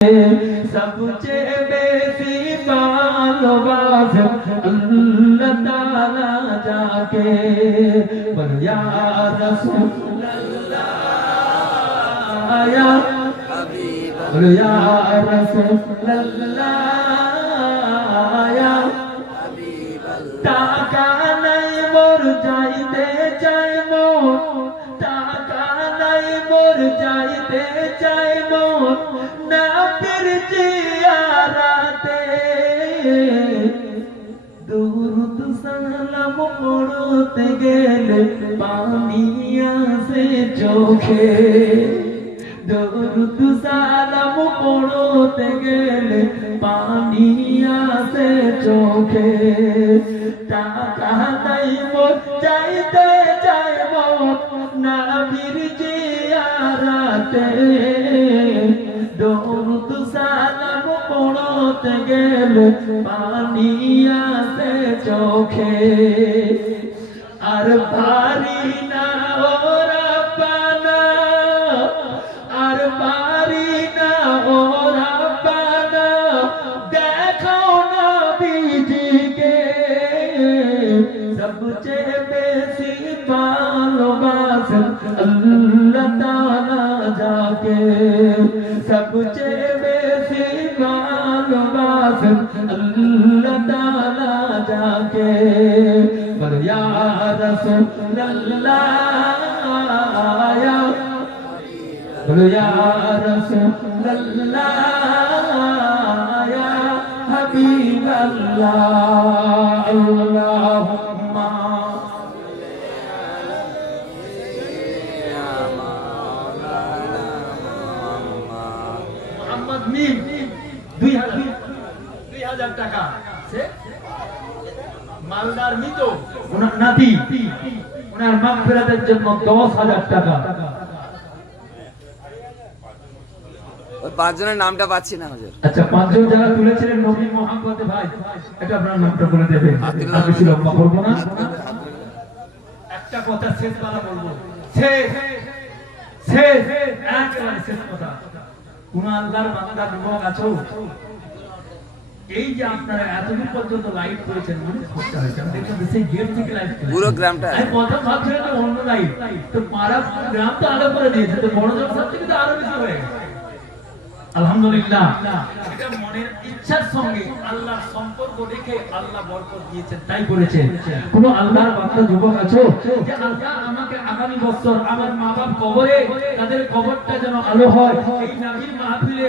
सबसे बेसी भालोबासे अल्लाह ताला जाके बोलो या रसूल अल्लाह या हबीब बोलो या रसूल अल्लाह या हबीब टाका नहीं मोर जाइते चाय मोर टाका नहीं मोर जाइते चाय मोर ना फिर जियाराते दुरूद सलाम पढ़ते गेले पानिया से चोखे दुरूद सलाम पढ़ते गेले पानिया से चोखे टाका नहीं मोर जाइते चाय मोर ना फिर जियाराते दुरूद सलाम पढ़ते गेले पानिया से चोखे আর পারি না ও রাব্বানা আর পারি না ও রাব্বানা দেখো নবীজিকে সবচেয়ে বেশি ভালোবাসেন আল্লাহ তাআলা যাকে সবচেয়ে বেশি ভালোবাসেন আল্লাহ তাআলা যাকে बोलो या रसूल अल्लाह या बोलो या रसूल अल्लाह या हबीब अल्लाह अल्लाहुम्मा मोहम्मद मीम 2000 টাকা সে মালদার মৃত ওনার নাতি ওনার মাগফিরাতের জন্য 10,000 টাকা ওই পাঁচজনের নামটা পাচ্ছি না হুজুর। আচ্ছা পাঁচজন যারা তুলেছিলেন নবী মোহাম্মদ ভাই এটা আপনার নামটা বলে দেবেন আমি বেশি লম্বা করব না একটা কথা শেষ বেলা বলবো শেষ একেবারে শেষ কথা কোন আল্লাহর বান্দার লোক আছো এই যে আপনারা এতদিন পর্যন্ত লাইট করেছেন মনে করতে হয়েছে আমি দেখলাম সেই গেট থেকে লাইট করেছেন পুরো গ্রামটা আমি প্রথম ভাবছিলাম যে অন্য লাইট তো পাড়া গ্রাম তো আলো করে দিয়েছে তো বড় জলসা থেকে তো আরো বেশি হয়ে গেছে আলহামদুলিল্লাহ এটা মনের ইচ্ছার সঙ্গে আল্লাহর সম্পর্ক রেখে আল্লাহ বরকত দিয়েছেন তাই করেছেন কোন আল্লাহর বান্দা যুবক আছো যে আল্লাহ আমাকে আগামী বছর আমার মা বাপ কবরে তাদের কবরটা যেন আলো হয় এই নবীর মাহফিলে